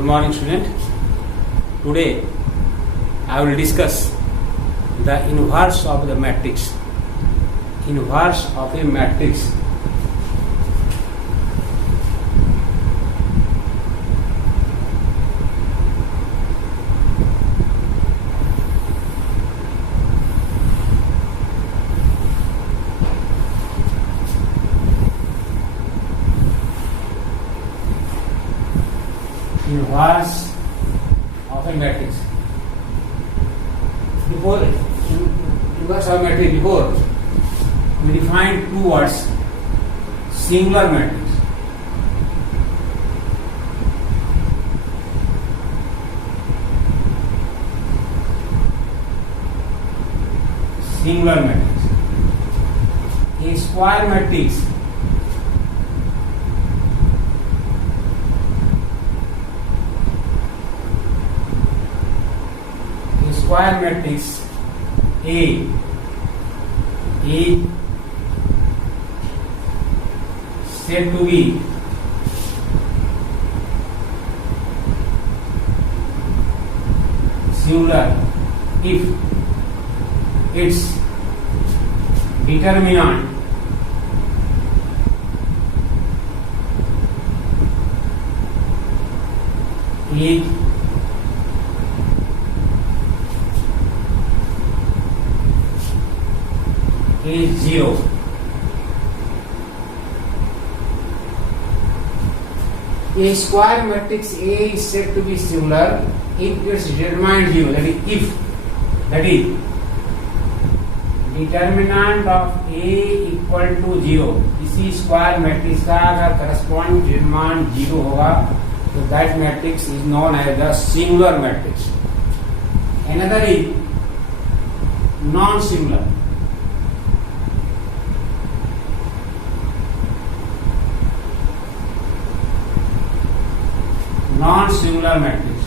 Good morning, student. Today I will discuss the inverse of the matrix. Inverse of a matrix. Inverse of a matrix. Before inverse of a matrix, before we define two words: singular matrix. Singular matrix. A square matrix. Square matrix A is said to be singular if its determinant is zero. A square matrix A is said to be singular if its determinant zero. That is determinant of A equal to zero. इसी square matrix का अगर corresponding determinant zero होगा तो that matrix is known as the singular matrix. Another is non-singular. Non-singular matrix.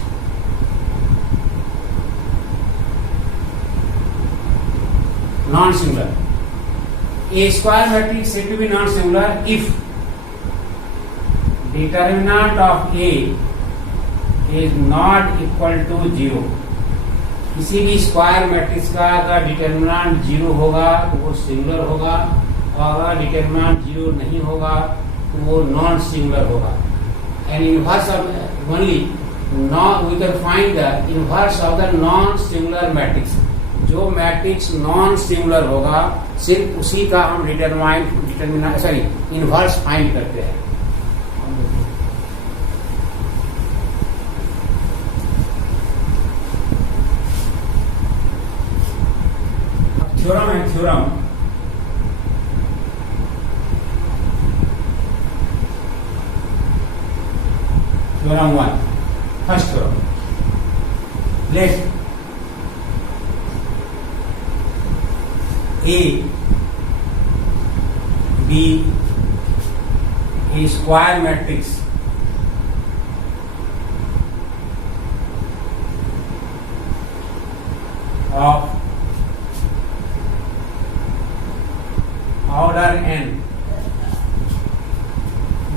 Non-singular. A square matrix said to be non-singular if determinant of A is not equal to zero. किसी भी square matrix का अगर determinant zero होगा तो वो singular होगा, और अगर डिटरमिनेंट जीरो नहीं होगा तो वो नॉन सिंगुलर होगा. And inverse of only we can find the inverse of the non-singular matrix. जो मैट्रिक्स नॉन सिंगुलर होगा सिर्फ उसी का हम इनवर्स फाइंड करते हैं. थ्योरम है theorem. Theorem 1. First theorem. Let A be a square matrix of order n.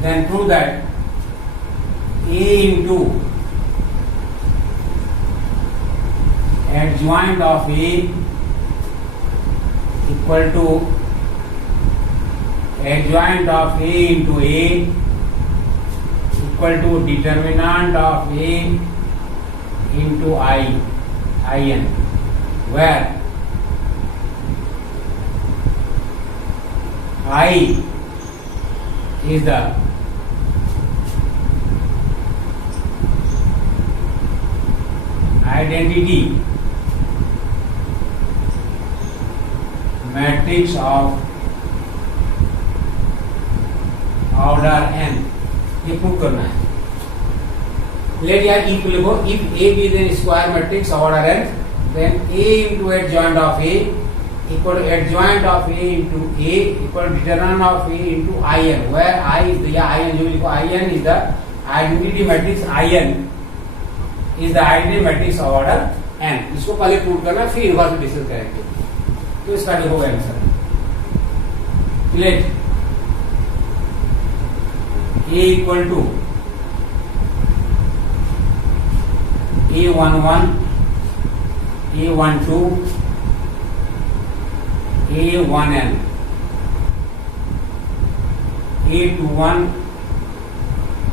Then prove that A into adjoint of A equal to adjoint of A into A equal to determinant of A into in, where I is the identity matrix of order n. ये prove करना है. Late यार if लिखो. If A be the square matrix of order n, then A into adjoint of A equal to adjoint of A into A equal to determinant of A into in, where I is the in जो लिखो in is the identity matrix. In is the identity matrix of order n. इसको पहले prove करना फिर inverse discuss करेंगे. तो इसका देखो answer. Let A equal to A11, A12, A1n, A21,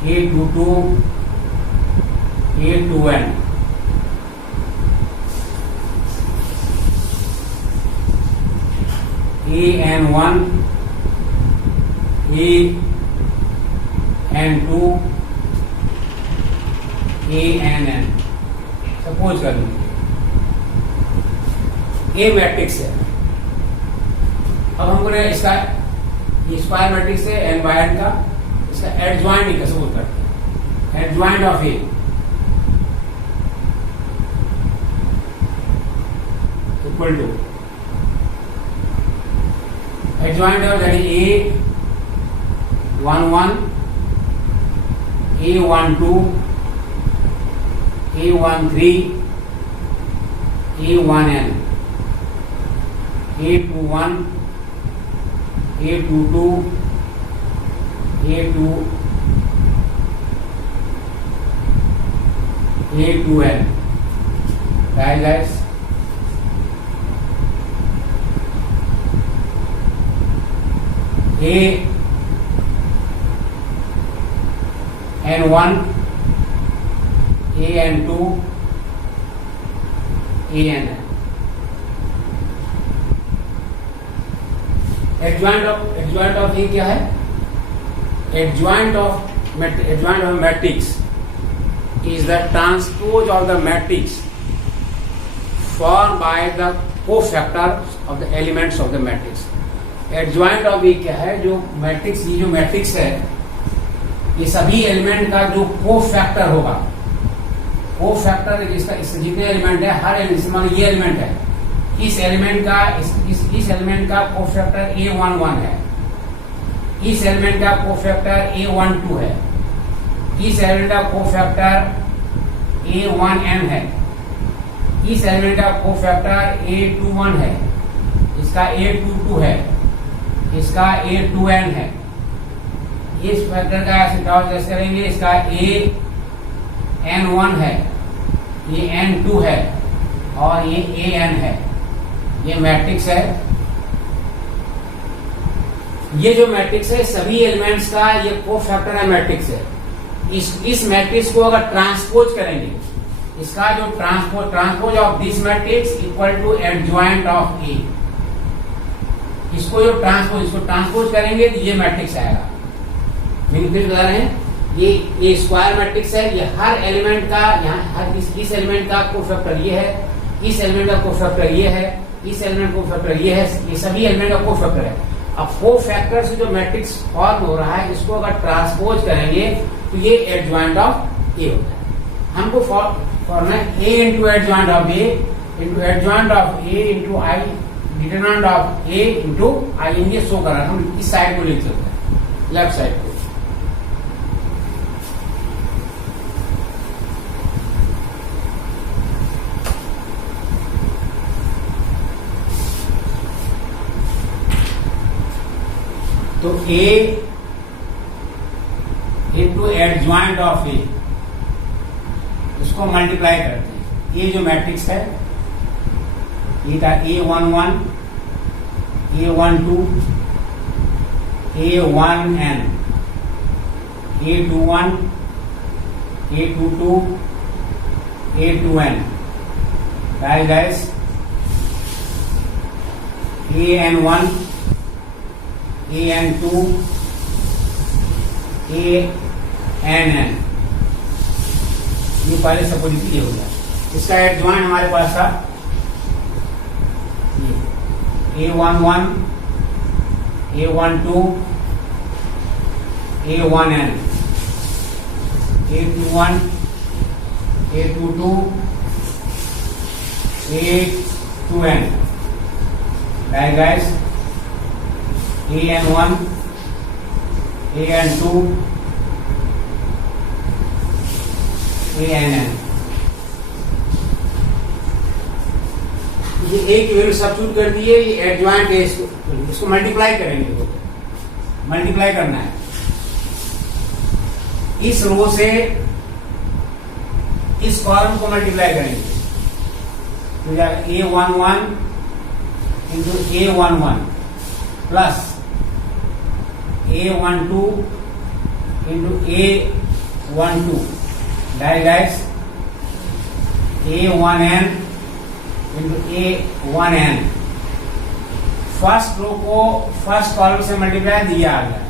A22, A2n, AN1, AN2, ANN। Suppose कर लीजिए ए मैट्रिक्स है। अब हमको इसका ये स्क्वायर मैट्रिक्स है एन बाय एन का, इसका एडजॉइंट ही सपोज करते हैं। Adjoint of A equal to adjoint of that is A11, A12, A13, A1n, A21, A22, A2n। guys AN1, AN2, ANN। Adjoint of A क्या है? Adjoint of matrix is the transpose of the matrix formed by the cofactors of the elements of the matrix। Adjoint of A क्या है? जो matrix, ये जो matrix है ये सभी एलिमेंट का जो कोफैक्टर होगा, कोफैक्टर जिसका जितने एलिमेंट है हर एलिमेंट, ये एलिमेंट है, इस एलिमेंट का इस एलिमेंट का कोफैक्टर A11 है, इस एलिमेंट का कोफैक्टर A12 है, इस एलिमेंट का कोफैक्टर A1n है, इस एलिमेंट का कोफैक्टर A21 है, इसका A22 है, इसका A2n है। इस फैक्टर का ऐसे करेंगे, इसका AN1 है, ये N2 है और ये AN है। ये मैट्रिक्स है। ये जो मैट्रिक्स है सभी एलिमेंट्स का ये कोफैक्टर है मैट्रिक्स है। इस मैट्रिक्स को अगर ट्रांसपोज करेंगे, इसका जो transpose of this matrix equal to adjoint of A. इसको ट्रांसपोज करेंगे तो ये मैट्रिक्स आएगा। फिर बता रहे हैं ये स्क्वायर मैट्रिक्स है, ये हर एलिमेंट का यहाँ इस एलिमेंट का कोफैक्टर ये है, इस एलिमेंट का कोफैक्टर ये है, इस एलिमेंट कोफैक्टर ये है, ये सभी एलिमेंट का कोफैक्टर है। अब कोफैक्टर से जो मैट्रिक्स फॉर्म हो रहा है इसको अगर ट्रांसपोज करेंगे तो ये एडजॉइंट ऑफ ए होता है। हमको formula A into adjoint of A into adjoint of A into I determinant of A into I ये शो कर रहा है। हम इस साइड को लिख सकते हैं, लेफ्ट साइड को। तो A into adjoint of A, इसको मल्टीप्लाई करते हैं। ये जो मैट्रिक्स है ये था A11, A12, A1n, A21, A22, A2n। guys AN1, AN2, ANN। ये पहले सपोज ये हो गया। इसका एडजॉइंट हमारे पास था A11, A12, A1n, A21, A22, A2n। right guys, AN1, AN2, ANN। ये एक वैल्यू सब्स्टिट्यूट कर दिए, ये एडजॉइंट है, इसको मल्टीप्लाई करेंगे, मल्टीप्लाई करना है। इस रो से इस कॉलम को मल्टीप्लाई करेंगे तो जाएगा A11 into A11 plus A12 into A12 डाइस A1n into A1n। First row को फर्स्ट कॉलम से मल्टीप्लाई दिया आ गया,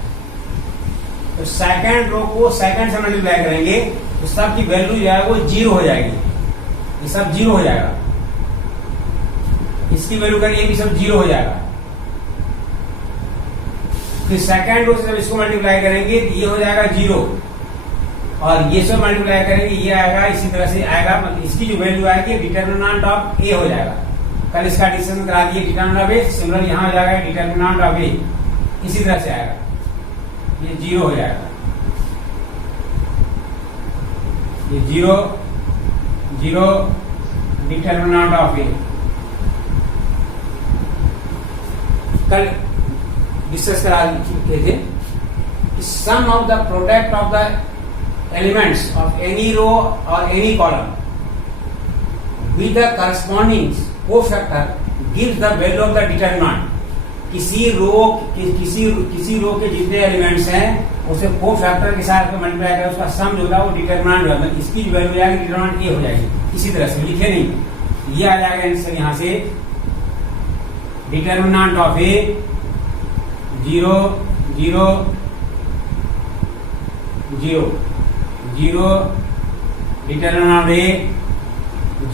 तो सेकंड रो को सेकंड से मल्टीप्लाई करेंगे तो सब की वैल्यू जो है वो 0 हो जाएगी, ये सब 0 हो जाएगा। इसकी वैल्यू करिए कि सब 0 हो जाएगा। फिर सेकंड रो से जब इसको मल्टीप्लाई करेंगे तो ये हो जाएगा 0 और ये सब मल्टीप्लाई करेंगे ये आएगा, इसी तरह से आएगा। मतलब इसकी जो वैल्यू आएगी डिटर्मिनेंट ऑफ ए हो जाएगा। कल इसका डिस्कशन करा दिए डिटर्मिनेंट ऑफ ए, सिमिलर यहां हो जाएगा डिटर्मिनेंट ऑफ ए, इसी तरह से आएगा, ये 0 हो जाएगा। ये 0 0 डिटर्मिनेंट ऑफ ए। कल डिस्कस करा दिए थे sum of the product of the elements of any row or any column with the corresponding cofactor gives the value of the determinant। किसी रो के जितने एलिमेंट्स हैं उसे कोफैक्टर के साथ मल्टीप्लाई करें, उसका सम जो होगा वो डिटर्मिनेंट होगा, इसकी जो वैल्यू आएगी डिटर्मिनेंट ए हो जाएगी। इसी तरह से लिखे नहीं, ये आ जाएगा आंसर यहां से determinant of A 0 0 0 0 determinant A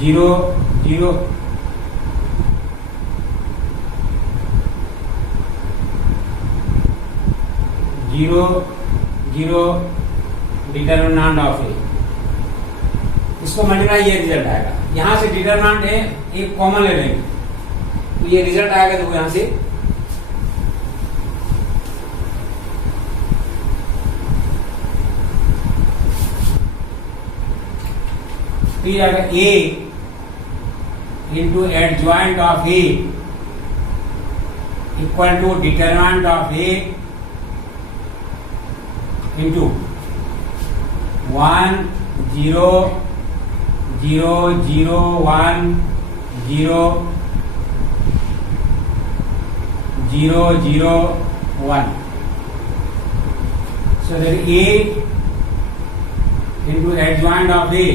0 0 0 0 determinant of A. इसको मल्टीप्लाई ये रिजल्ट आएगा। यहां से डिटर्मिनेंट ए एक कॉमन ले लेंगे तो ये रिजल्ट आएगा, देखो यहां से तो ये आएगा A into adjoint of A equal to determinant of A into 1 0 0 0 1 0 0 0 1। So that a into adjoint of a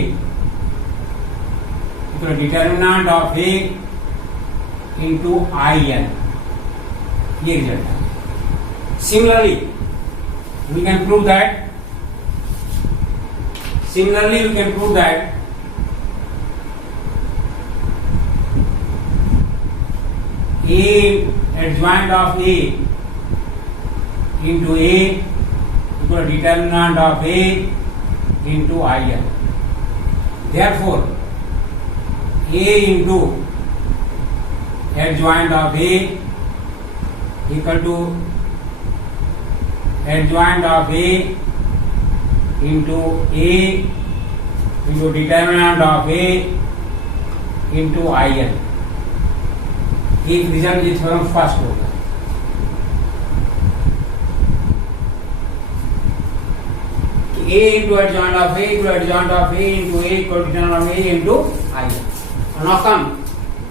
equal to determinant of a into in, ये रिजल्ट है। Similarly we can prove that a adjoint of a into a equal to determinant of a into in। Therefore a into adjoint of a equal to adjoint of a into determinant of a into in। एक result ये theorem first होगा। a into adjoint of a into adjoint of a into a equal to determinant of a into in। Now come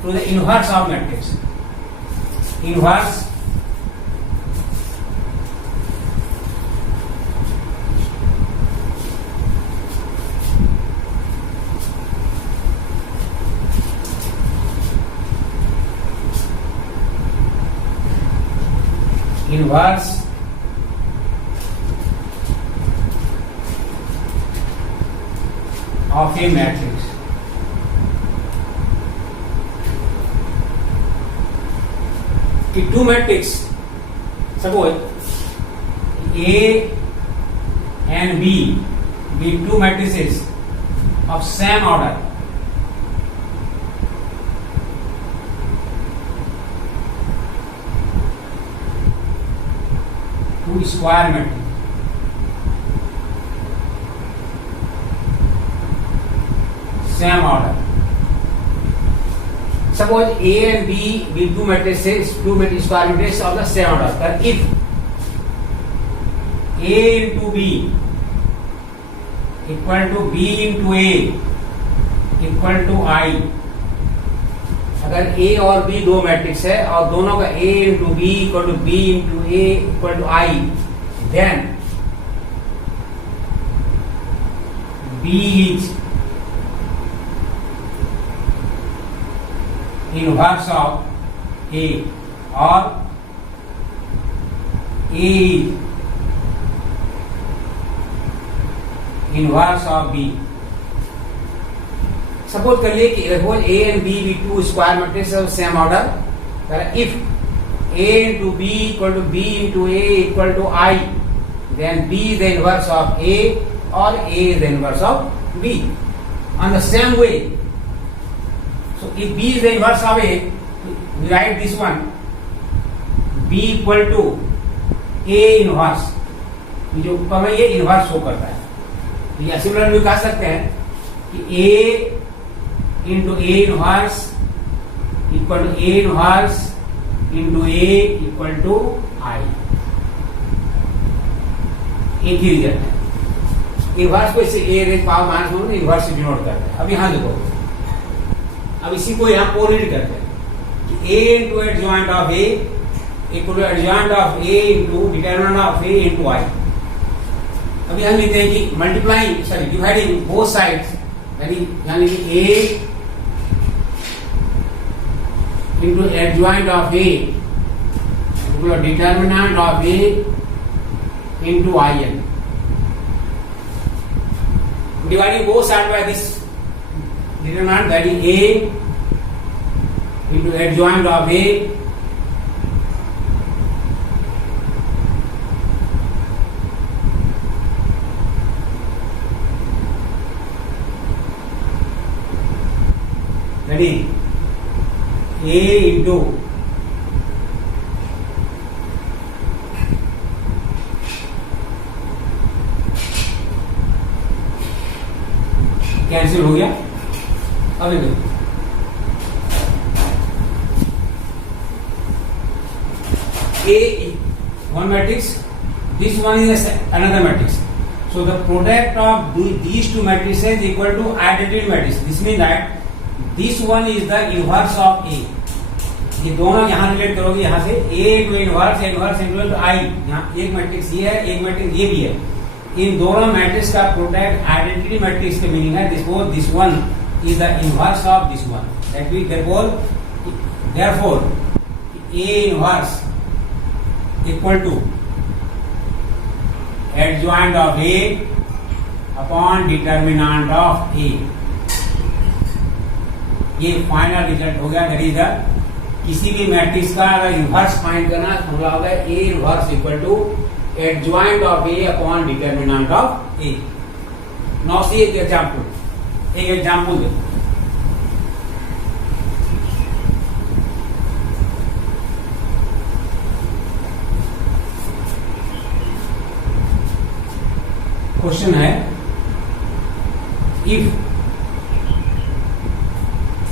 to the inverse of matrix। Inverse of a matrix। कि two matrix suppose A and B be two matrices of same order, two square matrix same order। Suppose A and B be two matrices, two square matrices of the same order। That if A into B equal to B into A equal to I, अगर A और B दो matrix है और दोनों का A into B equal to B into A equal to I, then B is inverse of A और A is inverse of B. Suppose कर लिए कि suppose A and B be two square matrix of same order, if A into B equal to B into A equal to I, then B is the inverse of A और A is the inverse of B on the same way. So if B is the inverse of A, we write this one b equal to a inverse, जो ऊपर में ये inverse show करता है, तो या similar भी कह सकते हैं कि a into A inverse equal to A inverse into A equal to I, एक ही रिजल्ट है। इनवर्स को इससे A raise power minus one inverse से डिनोट करते हैं। अब यहां देखो, अब इसी को यहां कोरिलेट करते हैं कि a into adjoint of a equal to adjoint of a into determinant of a into I। अब यहां लिखते हैं कि multiplying sorry dividing both sides, यानी कि a into adjoint of a equal to determinant of a into in, dividing both sides by this determinant, that is a into adjoint of a that is a into cancel हो गया। अब देखो A one matrix, this one is another matrix. So the product of these two matrices is equal to identity matrix. This means that this one is the inverse of A. ये दोनों यहाँ relate करोगे, यहाँ से A two inverse equal to I, यहाँ एक matrix ये है, एक मैट्रिक्स ये भी है। इन दोनों मैट्रिक्स का प्रोडक्ट आइडेंटिटी मैट्रिक्स के मीनिंग है this one is the inverse of this one, that means therefore A inverse equal to adjoint of A upon determinant of A। ये फाइनल रिजल्ट हो गया। दैट इज द किसी भी matrix का अगर inverse find करना formula होगा A inverse equal to adjoint of A upon determinant of A। Now see एक एग्जांपल देखो। क्वेश्चन है इफ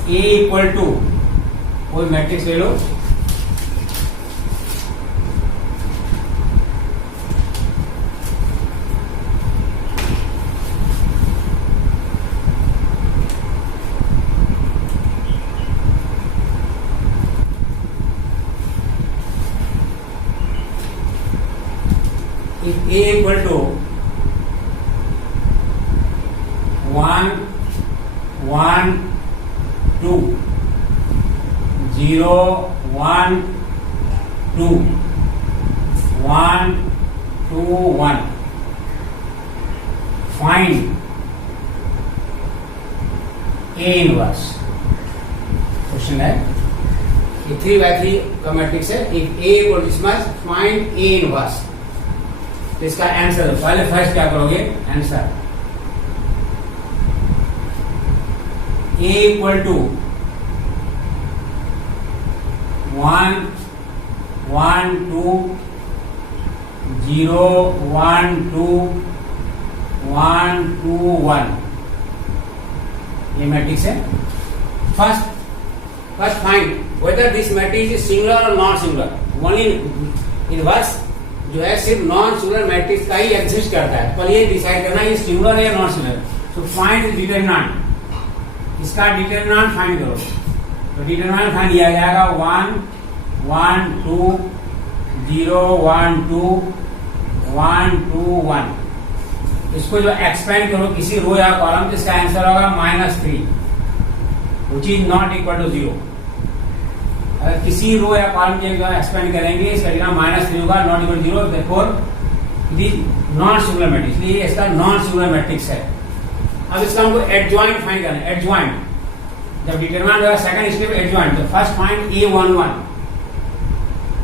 A इक्वल टू कोई मैट्रिक्स ले लो, if A equal to 1 1 2 0 1 2 1 2 1, find A inverse. Question है ये 3x3 का मैट्रिक्स है। If A equal to this much, find A inverse. तो इसका आंसर पहले फर्स्ट क्या करोगे, आंसर A इक्वल टू 1 1 2 0 1 2 1 2 1, ये मैट्रिक्स है। First find whether this matrix is singular और नॉन सिंगुलर। वन इनवर्स जो है सिर्फ नॉन सिंगुलर मैट्रिक्स का ही एग्जिस्ट करता है, पर ये डिसाइड करना ये सिंगुलर है या non singular. So find determinant इसका डिटरमिनेंट फाइंड करो। तो डिटरमिनेंट फाइंड किया जाएगा 1 1 2 0 1 2 1 2 1। इसको जो एक्सपेंड करो किसी रो या कॉलम, जिसका आंसर होगा -3 which is not equal to 0। अगर किसी रो या कॉलम के एक्सपेंड करेंगे इसका -3 होगा, not equal 0, therefore it is non singular matrix, इसलिए इसका नॉन सिंगुलर मैट्रिक्स है। अब इसका हमको एडजॉइंट फाइंड करना है। एडजॉइंट जब डिटरमिनेंट होगा सेकंड स्टेप एडजॉइंट। तो फर्स्ट फाइंड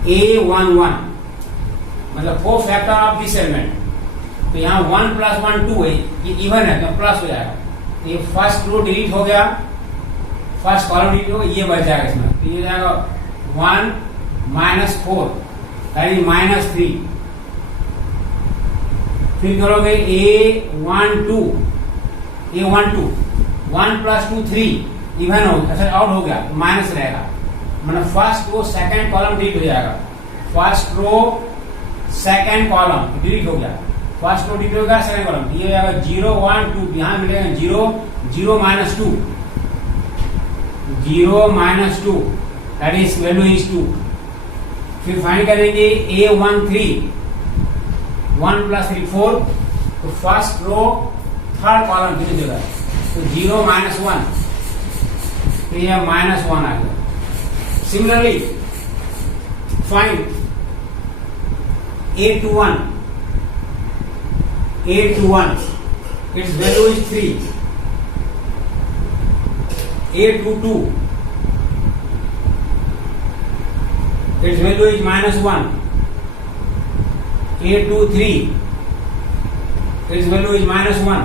A11 मतलब four factor of this element. तो यहाँ 1 + 1 2 है, ये इवन है तो प्लस हो जाएगा। तो ये फर्स्ट रो डिलीट हो गया, फर्स्ट कॉलम डिलीट हो गया, ये बच जाएगा इसमें। तो ये जाएगा 1 -4 दैट इज -3। फिर करोगे A12 1 + 2 3 इवन हो, अच्छा आउट हो गया तो माइनस रहेगा, मतलब first row second column delete हो जाएगा। First row second column delete हो गया, फर्स्ट रो डिलीट हो गया, सेकंड कॉलम ये हो जाएगा 0 1 2। यहां मिलेगा 0 0 -2 0 -2 दैट इज वैल्यू इज 2। फिर फाइंड करेंगे A13 1 + 3 4। तो first row third column delete हो गया, तो 0 -1 तो ये -1 आ गया। Similarly find A21 its value is 3। A22 its value is -1। A23 its value is -1।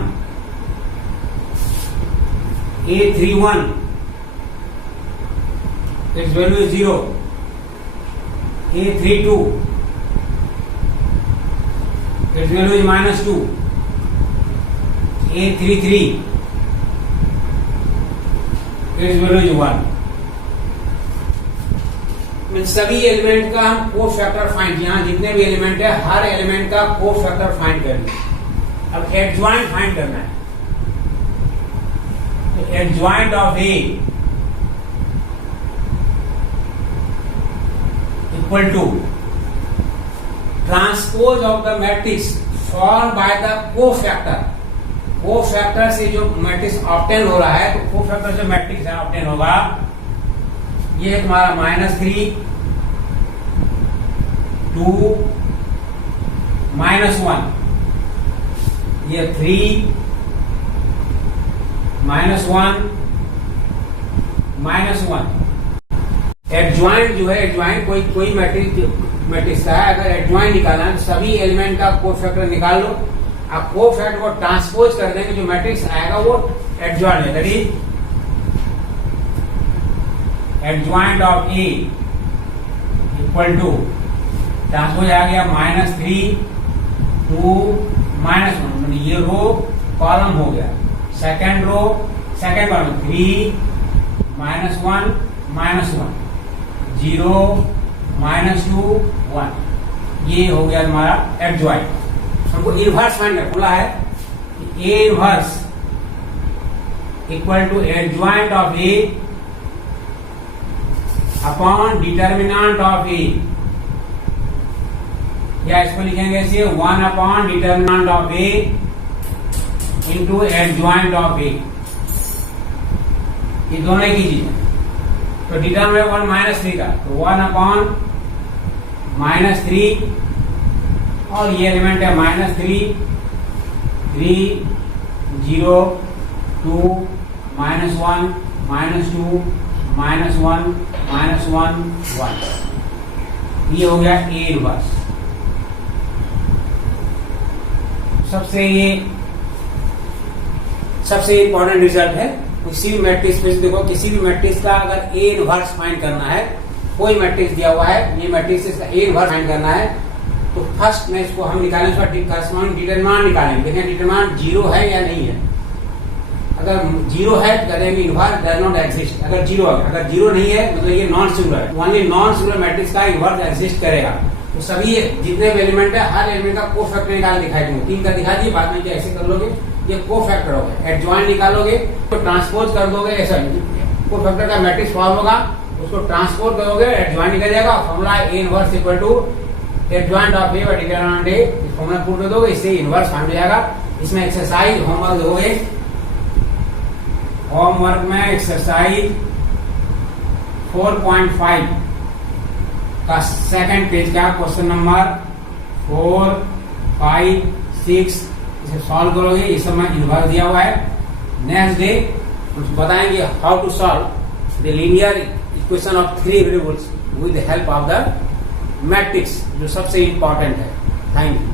A31 its value is 0। A32 its value is -2। A33 its value is 1। सभी element का हम को फैक्टर फाइंड, यहाँ जितने भी एलिमेंट है हर एलिमेंट का को फैक्टर फाइंड करेंगे। अब एडजॉइंट फाइंड करना है। Adjoint of A equal to transpose of the matrix form by the cofactor. Cofactor से जो मैट्रिक्स ऑब्टेन हो रहा है, तो कोफैक्टर जो मैट्रिक्स है ऑब्टेन होगा, ये तुम्हारा -3 2 -1, ये 3 -1 -1। एडजॉइंट जो है, एडजॉइंट कोई मैट्रिक्स का है, अगर एडजॉइंट निकालना है सभी एलिमेंट का कोफैक्टर निकाल लो। आप कोफैक्टर को ट्रांसपोज कर देंगे, जो मैट्रिक्स आएगा वो एडजॉइंट है। That is adjoint of A equal to transpose आ गया -3 2 -1, ये रो कॉलम हो गया, सेकंड रो सेकंड कॉलम 3 -1 -1 0 -2 1, ये हो गया हमारा एडजॉइंट। हमको इनवर्स फाइंड करना है। A inverse equal to adjoint of A upon determinant of A, या इसको लिखेंगे ऐसे 1 upon determinant of A into adjoint of A। ये दोनों एक ही चीज है। तो डिटर्मिनेंट 1 -3 का, तो 1 अपॉन -3 और ये एलिमेंट है -3 3 0 2 -1 -2 -1 -1 1। ये हो गया A इनवर्स। सबसे इंपॉर्टेंट रिजल्ट है। किसी भी मैट्रिक्स में देखो, किसी भी मैट्रिक्स का अगर A इनवर्स फाइंड करना है, कोई मैट्रिक्स दिया हुआ है, ये मैट्रिक्स इसका A इनवर्स फाइंड करना है, तो फर्स्ट में इसको हम निकालेंगे, उसका करस्पॉन्डिंग डिटरमिनेंट निकालेंगे, देखें डिटरमिनेंट 0 है या नहीं है। अगर 0 है तो करेंगे इनवर्स डज नॉट एग्जिस्ट। अगर 0 है, अगर 0 नहीं है मतलब ये नॉन सिंगुलर है, ओनली नॉन सिंगुलर मैट्रिक्स का इनवर्स एग्जिस्ट करेगा। तो सभी जितने भी एलिमेंट है हर एलिमेंट का कोफैक्टर निकाल दिखाई दूंगा, 3 का दिखा दिए, बाद में ऐसे कर लोगे ये कोफैक्टर हो गया। एडजॉइंट निकालोगे तो ट्रांसपोज कर दोगे, ऐसा कोफैक्टर का मैट्रिक्स फॉर्म होगा, उसको ट्रांसपोज करोगे, एडजॉइंट निकल जाएगा। Formula A inverse equal to adjoint of A by determinant A, इस फॉर्मूला पुट कर दोगे, इससे इनवर्स फाइंड हो जाएगा। इसमें एक्सरसाइज होमवर्क दोगे, होमवर्क में एक्सरसाइज 4.5 का सेकंड पेज का क्वेश्चन नंबर 4, 5, 6 इसे सॉल्व करोगे। इस समय इनवर्स दिया हुआ है। नेक्स्ट डे बताएंगे how to solve the linear equation of 3 variables with help of the matrix, जो सबसे इंपॉर्टेंट है। Thank you.